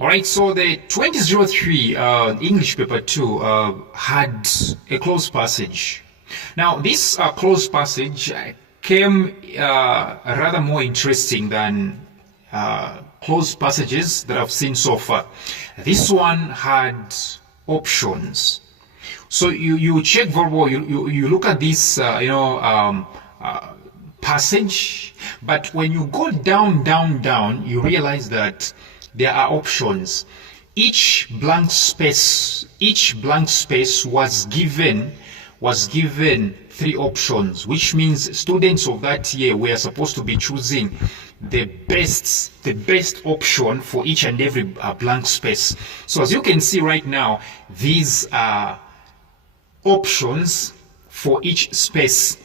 All right, so the 2003 English paper 2 had a closed passage. Now, this closed passage came rather more interesting than closed passages that I've seen so far. This one had options. So you check verbal, you look at this, passage, but when you go down, you realize that there are options. Each blank space was given 3 options, which means students of that year were supposed to be choosing the best option for each and every blank space. So as you can see right now, these are options for each space.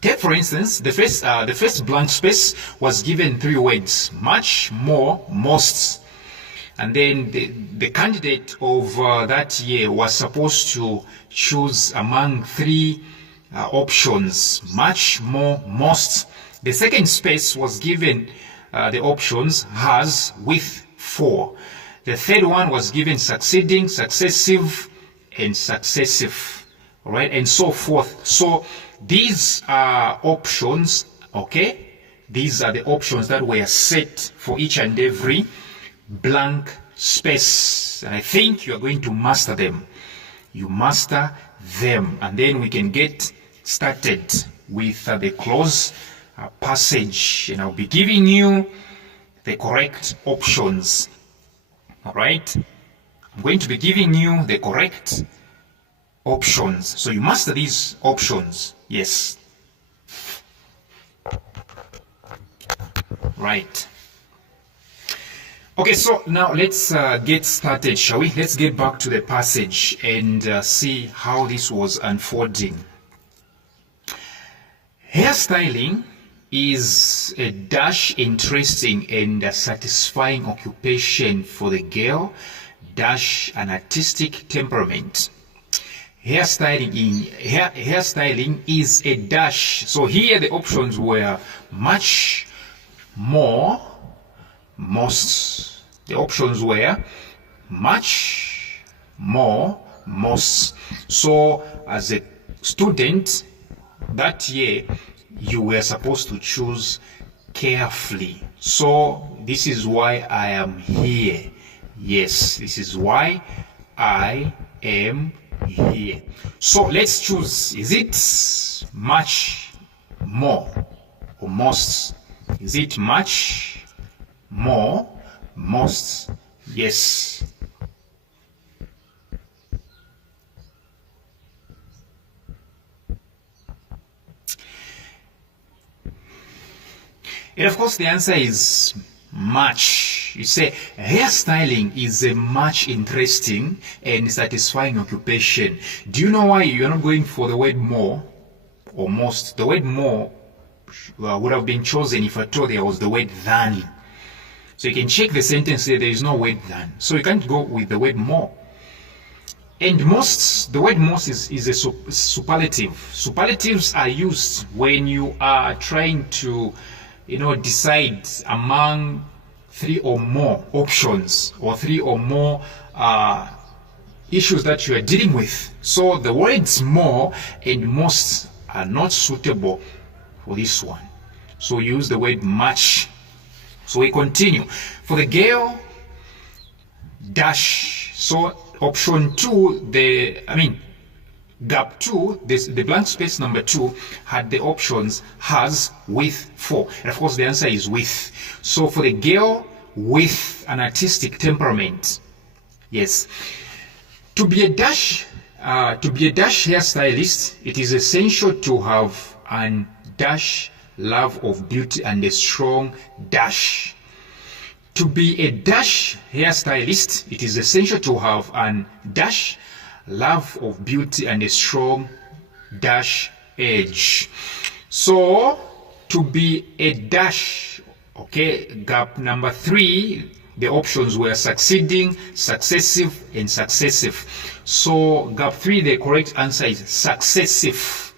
Take for instance, the first blank space was given 3 words: much, more, most. And then the candidate of that year was supposed to choose among 3 options: much, more, most. The second space was given the options has, with, for. The third one was given succeeding, successive, and successive, all right, and so forth. So these are options, okay? These are the options that were set for each and every blank space. And I think you are going to master them. You master them, and then we can get started with the close passage, and I'll be giving you the correct options. All right, I'm going to be giving you the correct options, so you master these options. Yes, right. Okay, so now let's get started, shall we? Let's get back to the passage and see how this was unfolding. Hairstyling is a dash interesting and satisfying occupation for the girl dash an artistic temperament. Hairstyling is a dash. So here the options were much, more, most. The options were much, more, most. So as a student that year, you were supposed to choose carefully. So this is why I am here. Yes, this is why I am here. So let's choose. Is it much, more, or most? Is it much, more, most? Yes. And of course the answer is much. You say hairstyling is a much interesting and satisfying occupation. Do you know why you're not going for the word more or most? The word more would have been chosen if I told there was the word than. So you can check the sentence there is no word than. So you can't go with the word more. And most, the word most is a superlative. Superlatives are used when you are trying to decide among 3 or more options or 3 or more issues that you are dealing with. So the words more and most are not suitable for this one. So use the word much. So we continue. For the girl, dash. So option 2, gap 2, the blank space number 2 had the options has, with, for. And of course the answer is with. So for the girl with an artistic temperament, yes. To be a dash hairstylist, it is essential to have an dash love of beauty and a strong dash. To be a dash hairstylist, it is essential to have an dash love of beauty and a strong dash edge. So to be a dash, okay, gap number 3, the options were succeeding, successive, and successive. So gap 3, the correct answer is successive.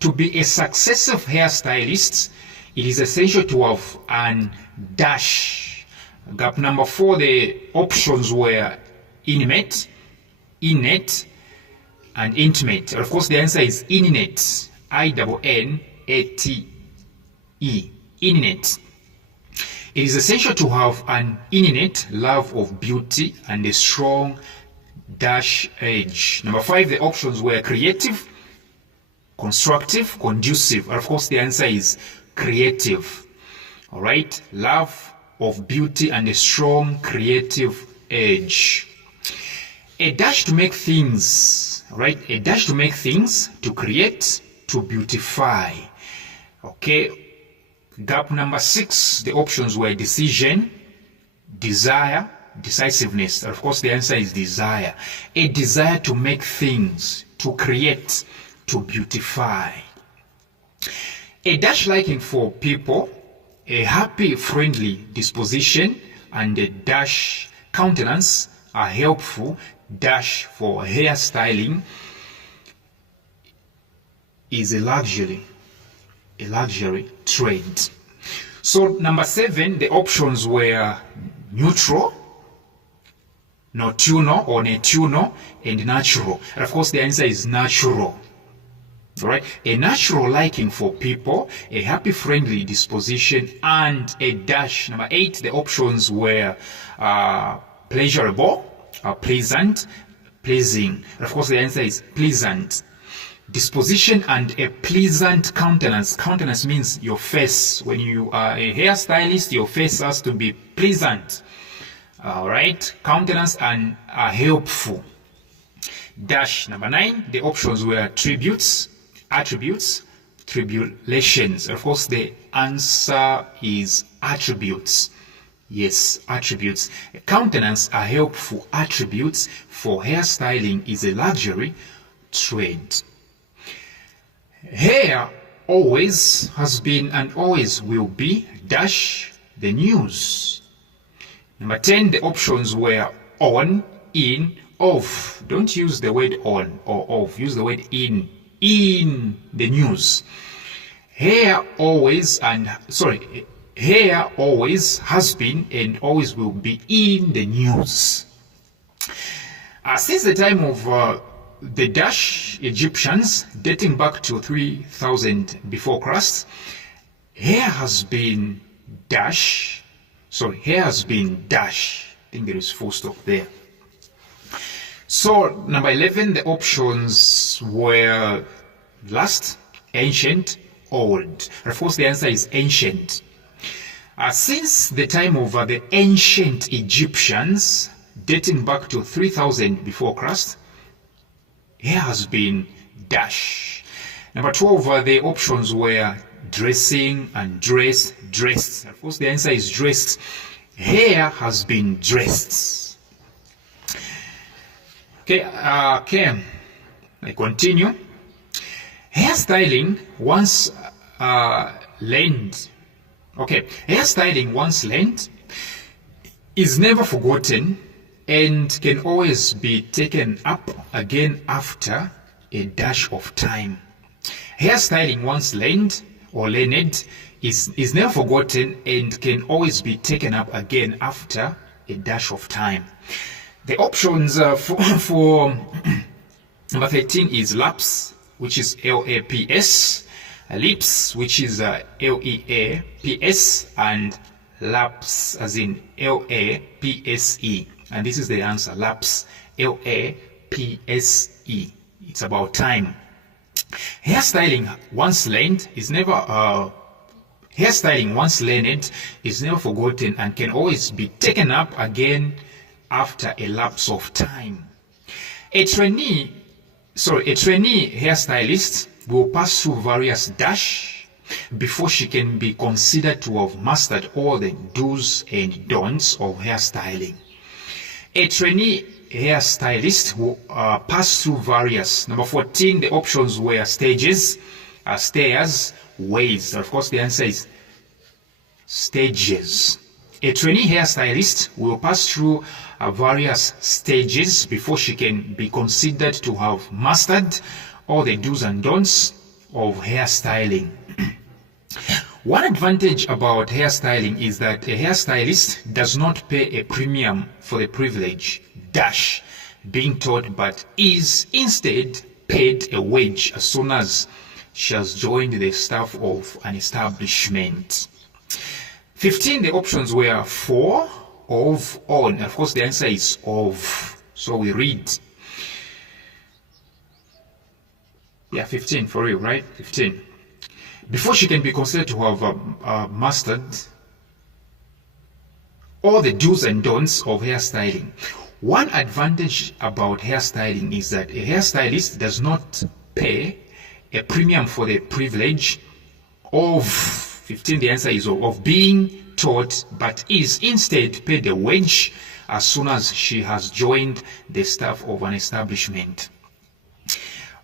To be a successive hairstylist, it is essential to have an dash Gap number 4, the options were intimate, innate, and intimate. Of course, the answer is innate. I-N-N-A-T-E. Innate. It is essential to have an innate love of beauty and a strong edge. Number 5, the options were creative, constructive, conducive. Of course, the answer is creative. All right, love of beauty and a strong creative edge. A dash to make things, right? A dash to make things, to create, to beautify. Okay, gap number 6, the options were decision, desire, decisiveness. Of course, the answer is desire. A desire to make things, to create, to beautify. A dash liking for people, a happy, friendly disposition, and a dash countenance are helpful. Dash for hairstyling is a luxury trade. So number 7, the options were neutral, nocturnal or natural, and natural. And of course, the answer is natural. All right, a natural liking for people, a happy, friendly disposition, and a dash. Number 8, the options were pleasurable, pleasant, pleasing. And of course, the answer is pleasant. Disposition and a pleasant countenance. Countenance means your face. When you are a hairstylist, your face has to be pleasant. All right, countenance and helpful. Dash. Number 9, the options were attributes, tribulations. Of course, the answer is attributes. Yes, attributes. Countenance are helpful attributes for hairstyling is a luxury trade. Hair always has been and always will be dash the news. Number 10, the options were on, in, off. Don't use the word on or off. Use the word in the news. Hair always has been and always will be in the news. Since the time of the Dash Egyptians, dating back to 3000 before Christ, hair has been dash. I think there is full stop there. So number 11, the options were last, ancient, old. Of course, the answer is ancient. Since the time of the ancient Egyptians, dating back to 3000 before Christ, hair has been dash. Number 12, the options were dressing and dressed. Of course, the answer is dressed. Hair has been dressed. Okay, I continue. Hairstyling once learned. Okay, hairstyling once learned is never forgotten and can always be taken up again after a dash of time. Hairstyling once learned or learned is never forgotten and can always be taken up again after a dash of time. The options for number 13 is lapse, which is LAPS, lips, which is LEAPS, and lapse as in LAPSE. And this is the answer, lapse, LAPSE. It's about time. Hairstyling once learned is never forgotten and can always be taken up again after a lapse of time. A trainee hairstylist will pass through various dash before she can be considered to have mastered all the do's and don'ts of hairstyling. A trainee hairstylist will pass through various. Number 14, the options were stages, stairs, ways. Of course, the answer is stages. A trainee hairstylist will pass through various stages before she can be considered to have mastered all the do's and don'ts of hairstyling. One advantage about hairstyling is that a hairstylist does not pay a premium for the privilege dash being taught, but is instead paid a wage as soon as she has joined the staff of an establishment. 15, the options were for, of, on. Of course, the answer is of. So we read. Yeah, 15 for real, right? 15. Before she can be considered to have mastered all the do's and don'ts of hairstyling. One advantage about hairstyling is that a hairstylist does not pay a premium for the privilege of, 15, the answer is of being taught, but is instead paid a wage as soon as she has joined the staff of an establishment.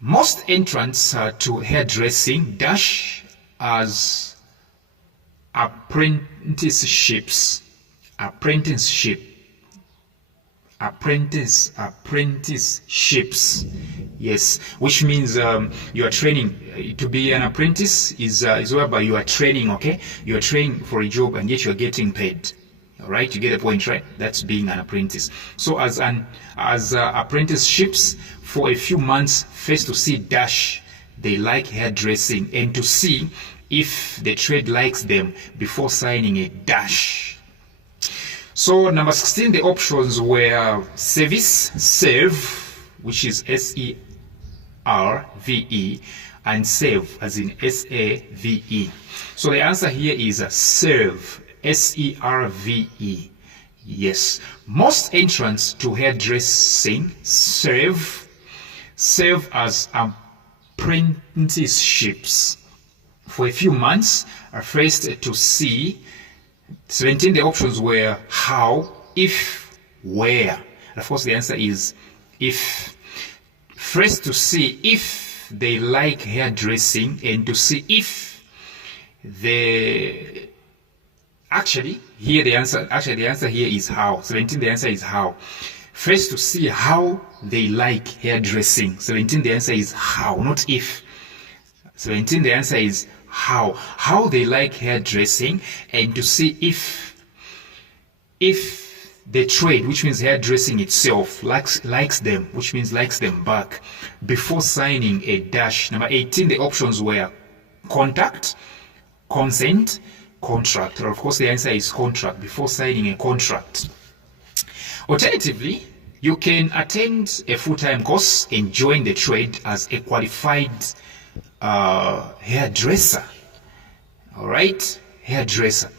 Most entrants to hairdressing dash as apprenticeships. Apprenticeships, yes, which means you are training. To be an apprentice is whereby you are training, okay? You are training for a job and yet you are getting paid. All right, you get the point, right? That's being an apprentice. So as apprenticeships for a few months, first to see dash they like hairdressing and to see if the trade likes them before signing a dash. So number 16, the options were service, serve, which is S-E-R-V-E, and save, as in S-A-V-E. So the answer here is serve, S-E-R-V-E. Yes, most entrants to hairdressing serve as apprenticeships for a few months, first to see. 17, the options were how, if, where. And of course, the answer is if. First to see if they like hairdressing and to see if they actually here the answer here is how. 17, the answer is how. First to see how they like hairdressing. 17, the answer is how, not if. 17, the answer is how they like hairdressing, and to see if the trade, which means hairdressing itself, likes them, which means likes them back, before signing a dash. Number 18, the options were contact, consent, contract. Or of course, the answer is contract, before signing a contract. Alternatively, you can attend a full-time course and join the trade as a qualified hairdresser. All right, hairdresser.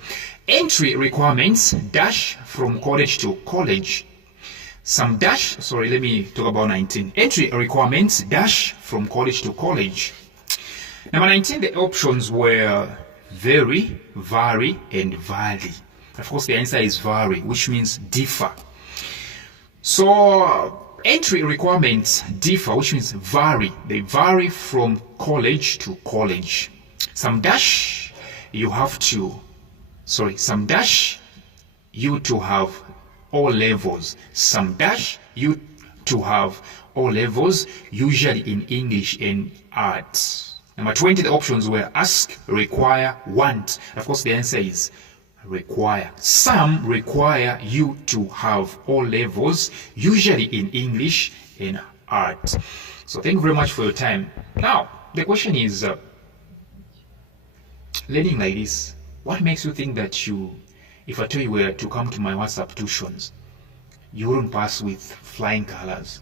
Entry requirements dash from college to college. Some dash, sorry, let me talk about 19. Entry requirements dash from college to college. Number 19, the options were vary, vary, and vary. Of course, the answer is vary, which means differ. So entry requirements differ, which means vary. They vary from college to college. Some dash you to have all levels. Some dash you to have all levels, usually in English and arts. Number 20, the options were ask, require, want. Of course, the answer is require. Some require you to have all levels, usually in English and art. So thank you very much for your time. Now, the question is, learning like this, what makes you think that if I tell you were to come to my WhatsApp tuitions, you wouldn't pass with flying colors?